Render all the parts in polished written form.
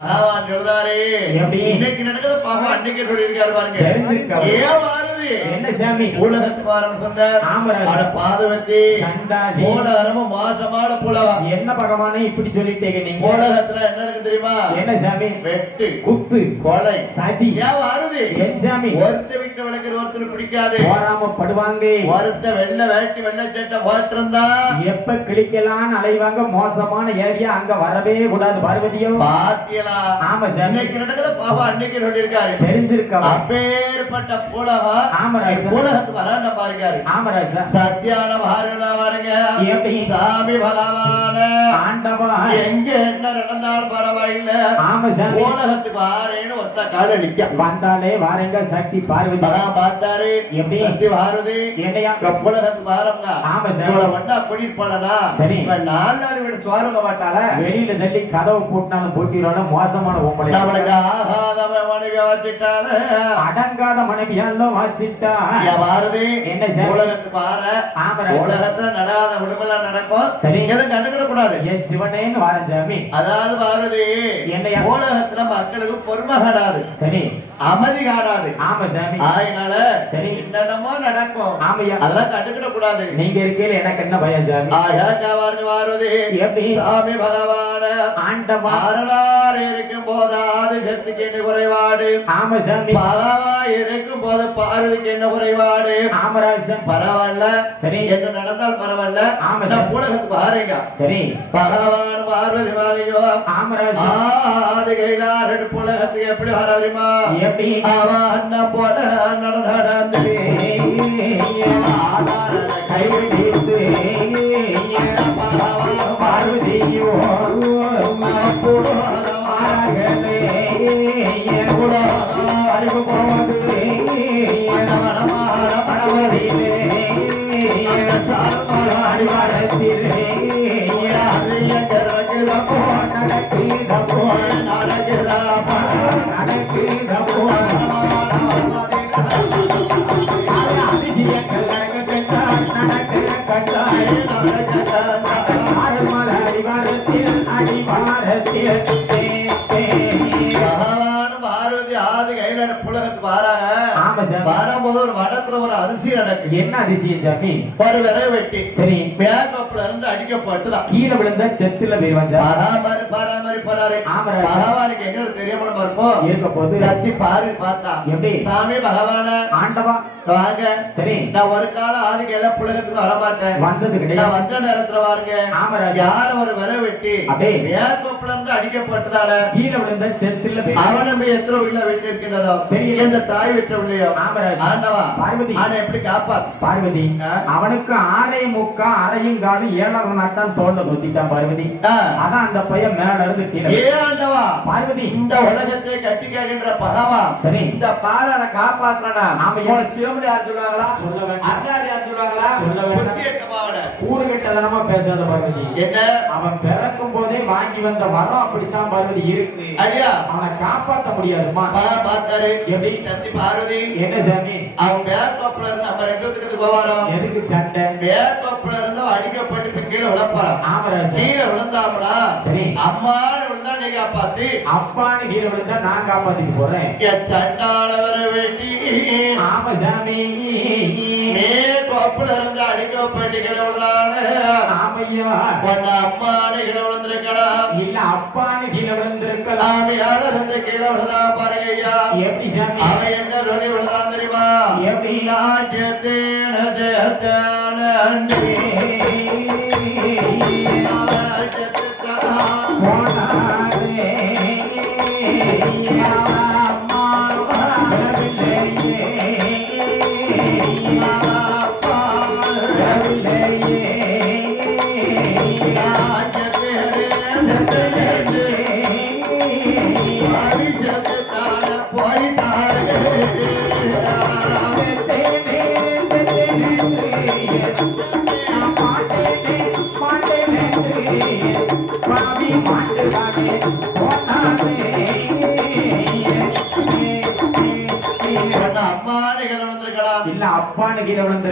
இன்னைக்கு நடக்குது பாப்பா அன்னைக்கு சொல்லியிருக்காரு பாருங்க. ஏன் வாருது என்ன சாமி உலகத்து வாரம் சொன்ன பாதவத்தி மூலகரமும் மாசமான புலவா என்ன பகவானே இப்படி சொல்லிட்டீங்க நீங்க? உலகத்துல என்ன நடக்கு தெரியுமா? என்ன சாமி? வெட்டு குத்து கொலை சதி. ஏன் வாருது என் சாமி? ஒருத்த விட்டு விளக்குற ஒருத்தர் பிடிக்காது, போராம படுவாங்க. ஒருத்த வெள்ள வேட்டி வெள்ள சட்டை போட்டிருந்தா எப்ப கிளிக்கலாம் அலைவாங்க. மோசமான ஏரியா அங்க வரவே கூடாது. பார்வதியோ பாத்தியலா? ஆமா சாமி. இன்னைக்கு நடக்குது பாப்பா அன்னைக்கு சொல்லியிருக்காரு. தெரிஞ்சிருக்கா? அப்பேற்பட்ட புலவா ஆமராஜா உலகத்துக்கு வராண்ட பாருக்காரு. ஆமராஜா சத்தியான வாருங்களா பாருங்க. சாமி பகவான ஆண்டவா எங்க என்ன நடந்தாலும் பரவாயில்ல. ஆமா சாமி. உலகத்துக்கு வாரேன்னு ஒத்த கால நிக்க வந்தாலே வாரங்க சக்தி பார்வதி பார்த்தாரு. எப்படி சக்தி வாருது என்னையா உலகத்துக்கு வாரங்க. ஆமா சார். இவ்வளவு வண்டா கூட்டிட்டு போலனா சரி 4 நாள் வீடு சுவாரங்க மாட்டாள. வெளியில தள்ளி கதவு போட்டாலும் போட்டிடுவாலும் மோசமான பொம்பளை. நம்மளுக்கு ஆகாத மனைவியா வச்சுட்டான அடங்காத மனைவியாலும் வச்சுட்டா வாருது. என்ன சார்? உலகத்துக்கு வார உலகத்துல நடாத விடுமெல்லாம் நடக்கும். சரி எதுவும் கண்டுக்கிட கூடாது. என் சிவனேன்னு வாரன் சாமி. அதாவது வாருது என்னையா உலகத்துல மக்களுக்கு பொறுமை காடாது, சரி அமைதி காடாது. ஆமா சாமி. அதனால சரி என்னென்னமோ நடக்கும். ஆமையா அதெல்லாம் கண்டுக்கிட கூடாது. நீங்க இருக்கையில எனக்கு என்ன பயம் சாமி? வாருது எப்படி சாமி பகவான ஆண்டவா அருளாறு இருக்கும் போது ஆதிசத்துக்கு என்ன குறைபாடு? ஆமா சாமி. பகவா இருக்கும் போது பார்வதிக்கு என்ன குறைபாடு? ஆமராஜன் பரவாயில்ல. சரி என்ன நடந்தால் பரவாயில்ல. ஆமா நான் உலகத்துக்கு பாருங்க. சரி பகவான் பார்வதி மாவியோ ஆமராஜன் ஆதி கைலாறு உலகத்துக்கு எப்படி வராதுமா? எப்படி அவன் அண்ணன் போல நடந்து கைவிட்டு பார்வதியோ அறிவு போவது பணவதிலே அடிவாரத்திலே நடக்கிறப்போ வரும்போது ஒரு வடத்துல ஒரு அதிசயம் நடக்கு. என்ன அதிசயம் சாமி? ஒரு விரை வெட்டி சரி மேக்கப்ல இருந்து அடிக்கப்பட்டுதான் கீழே விழுந்த செத்துல பராமரி போறாரு. பகவானுக்கு எங்க தெரியாம இருப்போம் இருக்க போது சக்தி பாரு பார்த்தா எப்படி சாமி பகவான ஆண்டவா வாங்க. சரி நான் ஒரு காலம் ஆதிக்கு எல்லாம் புலகத்துக்கு வரமாட்டேன். வந்தது கிடையாது. வந்த நேரத்துல பாருங்க யார ஒரு விரை வெட்டி மேக்கப்ல இருந்து அடிக்கப்பட்டதால கீழே விழுந்த செத்துல அவனும் எத்தனை உள்ள வெட்டி இருக்கின்றதோ இந்த தாய் விட்டவில்லையோ ஆண்டவா பார்வதி எப்படி காப்பாத்து? பார்வதி அவனுக்கு 6.75 அரையும் காலம் 7.5 நாட்டம் தோல்ல தொத்திட்டான் பார்வதி. அதான் அந்த பையன் மேல இருந்து கீழே. ஆண்டவா பார்வதி இந்த உலகத்தை கட்டி கேட்கின்ற பகவான் சரி இந்த பாலனை காப்பாற்றனா நாம சிவமணி யார் சொல்லுவாங்களா? சொல்ல வேண்டாம். அண்ணாரி யார் சொல்லுவாங்களா? சொல்ல வேண்டாம். கூறுகிட்டதனமா பேசாத பார்வதி. என்ன அவன் பிறக்கும் போதே வாங்கி வந்த வரம் அப்படித்தான் பார்வதி இருக்கு. அடியா அவனை காப்பாற்ற முடியாதுமா. பார்த்தாரு எப்படி சக்தி பார்வதி என்ன சாமி? அவன் மேக்கப்ல இருந்து நம்ம 2 பேத்துக்கு போவாரோம். எதுக்கு சண்டை? மேக்கப்ல இருந்து அடிக்கப்பட்டு கீழே விழப்பறான். ஆமராஜ் கீழே விழுந்தாமடா சரி அம்மான்னு விழுந்தா நீ காப்பாத்து, அப்பான்னு கீழே விழுந்தா நான் காப்பாத்திட்டு போறேன். சண்டால வர வேண்டி ஆமா சாமி. மேக்கப்ல இருந்து அடிக்கப்பட்டு கீழே விழுந்தானே ஆமையா உன்ன அம்மான்னு கீழே விழுந்திருக்கலாம் இல்ல அப்பான்னு கீழே விழுந்திருக்கலாம். ஆமையால இருந்து கீழே விழுந்தா பாருங்க ஐயா. எப்படி சாமி? அவன் என்ன சொல்லி விழுதான் தெரியுமா? எப்படி? நாட்டியத்தேன டமான்னு கீழே விழுந்து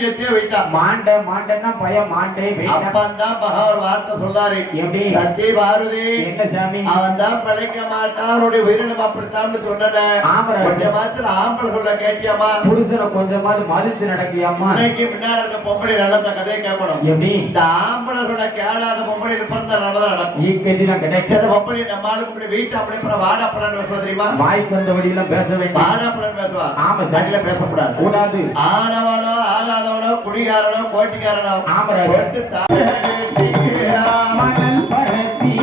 செத்தே விட்டான். மாண்டேன்னா பையன் மாண்டே போயிட்டான். அப்பந்தான் பகவான் வார்த்தை சொல்றாரு. எப்படி? சத்திய பாரதி என்ன சாமி? அவன் தான் பிழைக்க மாட்டான், அவனுடைய உயிரினம் அப்படித்தான் சொன்னேன். கொஞ்சமாச்சும் ஆம்பளை கேட்டியாமா? புருஷனை கொஞ்சமாவது மதிச்சு நடக்கியாமா? இன்னைக்கு முன்னால இருக்க பொம்பளை நல்ல கதையை கேட்கணும். எப்படி? இந்த ஆம்பளை கேளாத பொம்பளை பிறந்த நல்லதான் நடக்கும். கிடைச்சது பொம்பளை நம்ம ஆளுக்கு வீட்டு அப்படி வாடாப்படான்னு சொல்ல தெரியுமா? வாய்க்கு வந்தபடி எல்லாம் பேச வேண்டாம். வாடாப்படான்னு பேசுவா. ஆமா, சரியில பேசக்கூடாது. கூடாது. ஆனவனோ ஆகாதவனோ குடிகாரனோ கோட்டிக்காரனோ ஆமா மணல் பரத்தி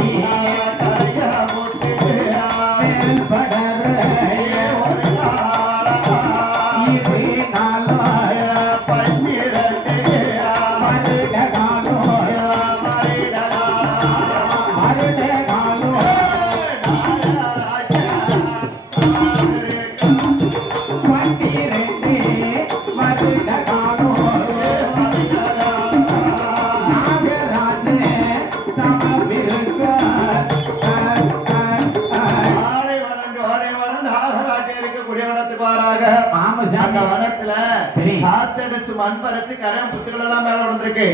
அந்த வனத்துல காத்தடிச்சு மண்பரத்து கரையம் புத்துக்கள் எல்லாம் மேல விழுந்திருக்கு.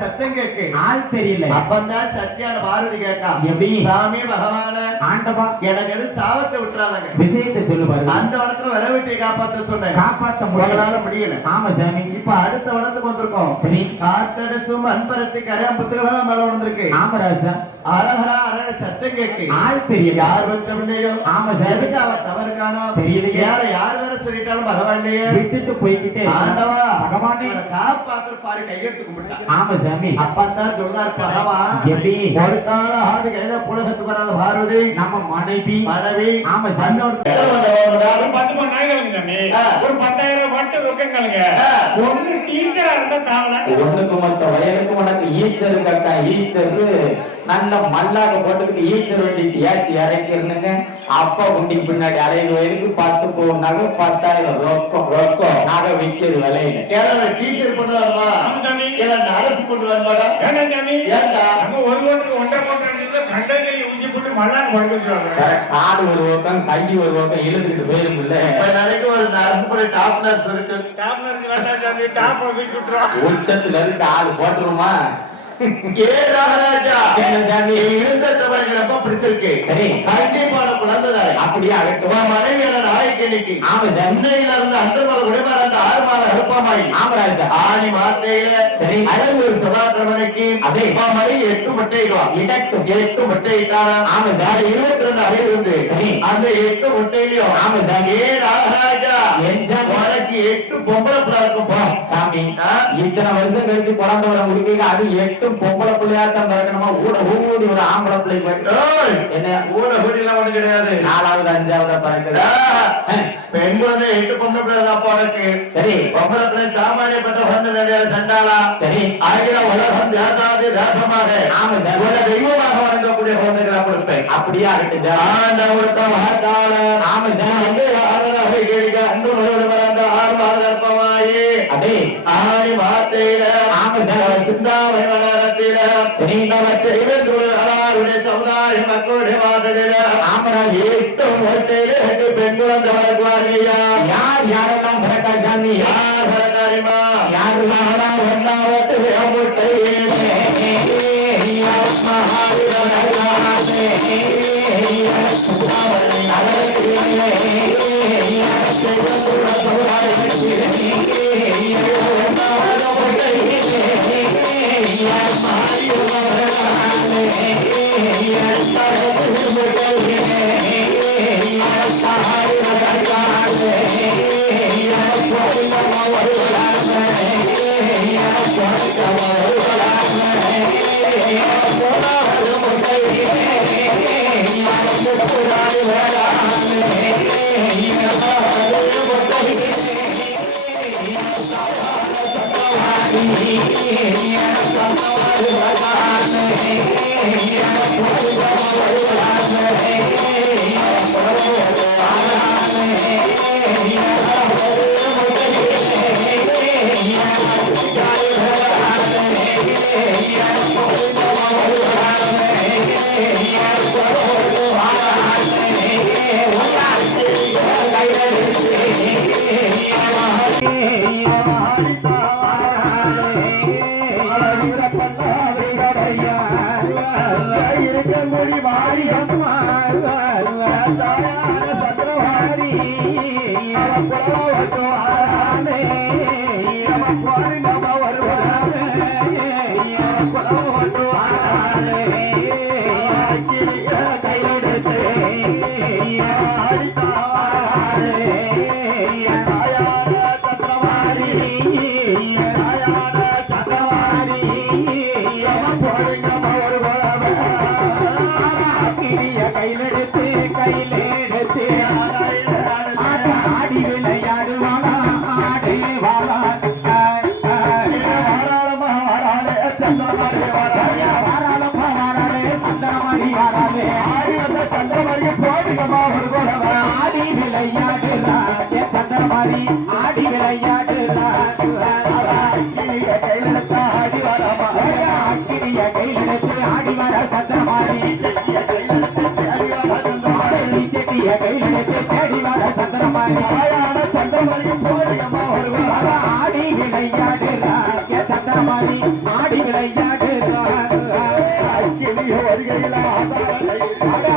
சத்தம் கேக்கு ஆள் தெரியல. அப்பந்தான் சத்தியான பார்வதி கேட்கா. சாமி பகவான ஆண்டவா எனக்கு எது சாவத்தை விட்டுறாங்க, விஷயத்தை சொல்லு பாருங்க. அந்த வனத்துல வர வெட்டி காப்பாத்த சொன்னேன், காப்பாத்த முடியல. ஆமா சாமி. இப்ப அடுத்த வனத்துக்கு வந்திருக்கோம். சரி, காத்தடிச்சு மண்பரத்து கரையம் புத்துக்கள் எல்லாம் மேல விழுந்திருக்கு. ஆமா ராசா. அரஹரா அரஹர சத்தம் கேக்கு ஆள் தெரியல. யார் வச்சவனையோ? ஆமா சார். எதுக்கு அவ தவறுக்கானோ தெரியலையே. யார் வேற சொல்லிட்டாலும் பரவாயில்லையே, விட்டுட்டு போய்கிட்டே ஆண்டவா பகவானே காப்பாத்து பாரு கையெடுத்து கும்பிட்டான். ஆமா சாமி. அப்பந்தான் சொல்லார் பகவான். எப்படி? ஒரு கால ஆடு கையில புலகத்துக்கு வராத பார்வதி நம்ம மனைவி. ஆமா சாமி. ஒரு 10 மணி நாளைக்கு சாமி ஒரு 10,000 வட்டு ரொக்கங்களுங்க. ஒரு டீச்சரா இருந்தா தாவல ஒண்ணுக்கு மொத்த வயலுக்கு உனக்கு ஈச்சரு கட்டா ஈச்சரு நல்ல மல்லாக போட்டுக்கிட்டு ஈச்சர் வேண்டிட்டு ஏற்றி இறக்கிருந்துங்க. அப்பா குண்டிக்கு பின்னாடி 60 வயலுக்கு 10 பவுன் நகை 10,000 ரொக்கம் நகை விற்கிறது விலையில. டீச்சர் பண்ணுவாங்களா? அரசு பண்ணுவாங்களா? ஒரு கோட்டுக்கு 1.5 கோடி கண்டை ஊசி போட்டு மல்லாக படுத்துருவாங்க. காடு ஒரு பக்கம் கை ஒரு பக்கம் இழுத்துக்கிட்டு போயிரும் இல்ல. நாளைக்கு ஒரு நரம்பு டாப் நர்ஸ் இருக்கு. டாப் நர்ஸ் வேண்டாம் சாமி, டாப் ஒதுக்கி விட்டுருவோம். உச்சத்துல இருக்கு ஆளு போட்டுருமா? பிடிச்சிருக்கு. சரி, கண்டிப்பான குழந்தைதாரு. அப்படியே அகட்டுவா மனைவியான நாளைக்கு இன்னைக்கு. ஆமா, சென்னையில இருந்து அந்தமால குடிமாற அந்த 6 மாத அனுப்பமாயி. ஆமராஜா ஆணி மாத்தையில சரி அழகு ஒரு சதாக்கிரமணிக்கு அதே மாதிரி 8 முட்டை இடுவான். 8 முட்டை இட்டாரா? ஆமா சார். 22 அறை இருந்து சரி அந்த 8 முட்டையிலையும் ஆமா சார் 7 அழகாஜா உனக்கு 8 பொம்பளை பிள்ளை இருக்கும். சாமி இத்தனை வருஷம் கழிச்சு குழந்தை வர முடிக்க அது 8 பொம்பளை பிள்ளையாத்தான் பிறக்கணுமா? ஊடி ஒரு ஆம்பளை பிள்ளை என்ன ஊட ஊடி எல்லாம் ஒண்ணு கிடையாது. 4வது 5வது பிறக்குதா? பெண் குழந்தை 8 பொம்பளை பிள்ளை தான் உனக்கு. சரி, பொம்பளை பிள்ளை சாமானியப்பட்ட குழந்தை சண்டாளா? சரி, ஆகிற உலகம் தேசாதி தேசமாக ஆமா சார் ஒரு தெய்வமாக வழங்கக்கூடிய குழந்தைகளா கொடுப்பேன். அப்படியே ஆகட்டும் சார். ஆமா சார். கேட்க அன்று வந்த 6 மாத கர்ப்பமாயி அதே ஆணி வார்த்தையில ஆமா சார் சிந்தாவை வளரத்தில சரிங்களுடைய சமுதாய மக்களுடைய வார்த்தையில ஆமராஜ் 8 முட்டையில 8 பெண் குழந்தை வளர்க்குவாருங்கய்யா. யாரெல்லாம் பிறக்கா சாமி? யார் பிறக்காரிமா? யாரு ஒன்னாவட்டு முட்டையிலே சந்திரமாரி ஆடி விளையாடுறார் அக்கினிய கையிலெடுத்து ஆடி வரமா அக்கினிய கையிலெடுத்து ஆடி வர சந்திரமாரி செட்டிய கையிலெடுத்து தேடி வர சந்திரமாரி செட்டிய கையிலெடுத்து தேடி வர சந்திரமாரி ஆயான சந்திரமணியும் போடுங்கம்மா வருவார் ஆடி விளையாடுறார் சந்திரமாரி ஆடி விளையாடுறார் அக்கினிய வருகையில் ஆதாரனை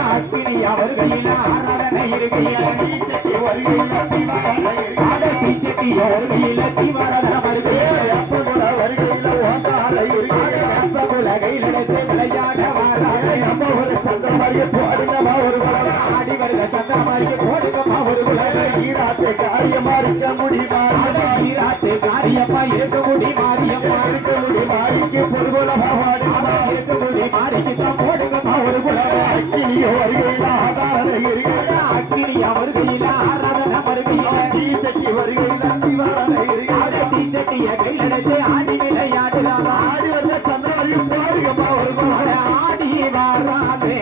அக்கினி அவர்களில் ஆராதனை இருக்கையில் செட்டி வருகையில் தீவாரனை தீச்செட்டி அவர்களில் தீவாரதனம் வருகையில் அப்பகுல வருகையில் ஓதாரை அப்பகுல கையிலெடுத்து விளையாட வாராக நம்ம ஒரு சந்திரமணியை போடுங்கம்மா வருவார் ஆடி வருக சந்திரமாரிக்கு போடுங்கம்மா ஒரு ஈராத்தை காரியமா இருக்க முடியுமா ஈராத்து காரியப்பா இருக்க முடி மாரியம்மா இருக்க முடியுமாறிக்கு பொருள் பகவான் இருக்க முடி மாறிக்கு தான் போடுங்கம்மா ஒரு அக்கினிய வருகையில் ஆதாரனை அக்கினி அவர்களில் ஆராதனை வருகையில் தீச்சட்டி வருகையில் தீவாரனை தீச்சட்டிய கையிலெடுத்து ஆடி விளையாடுறாங்க ஆடி வந்த சந்திரமணியும் போடுங்கம்மா வருவார் ஆடி வாராதே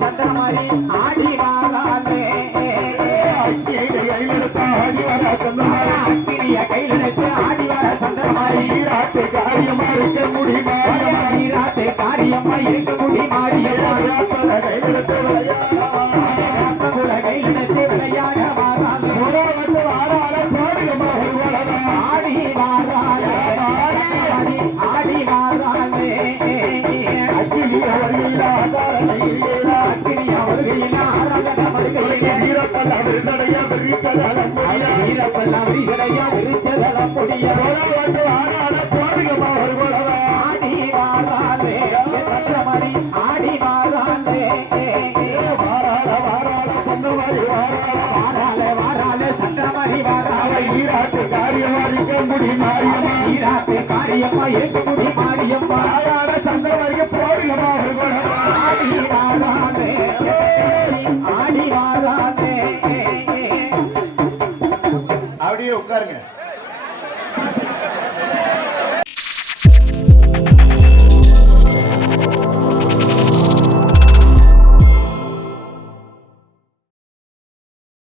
சந்திரமாரி ஆடி வாராதே அக்கினிய கையிலெடுத்து ஆடி வர சந்திரமணி அக்கினிய கையிலெடுத்து ஆடி வர சந்திரமாரி ஈராத்தை காரியமா இருக்க முடியுமா ஈராத்தை காரியம்மா இருக்க முடி மாரியம்மா கையிலெடுத்து குல கையிலெடுத்து விளையாட வாராதே போடுங்கம்மா வருவார் ஆடி வாராதே ஆடி வாராதே அக்கினிய வருகையில் ஆதாரனை அக்கினி அவர்களில் ஆராதனை வருகையில் வீரப்பல்ல விருந்தடைய விரிச்சதலம் வீரப்பெல்லாம் விரிகளையா விரிச்சதலம் பொடிய போடுங்கம்மா வருவார் ஆடி வாராதே சந்திரமாரி ஆடி வாராதே வாராள சந்திரமணி வாராலே சந்திரமாரி வாராலே ஈராட்டு காரியமா இருக்க முடியுமா ஈராத்தை காரியம்மா இருக்க முடி மாரியம்மா ஆளாட சந்திரமணிக்கு போடுங்கம்மா வருவார் ஆடி வாராதே ஆடி வாராதே அப்படியே உட்காருங்க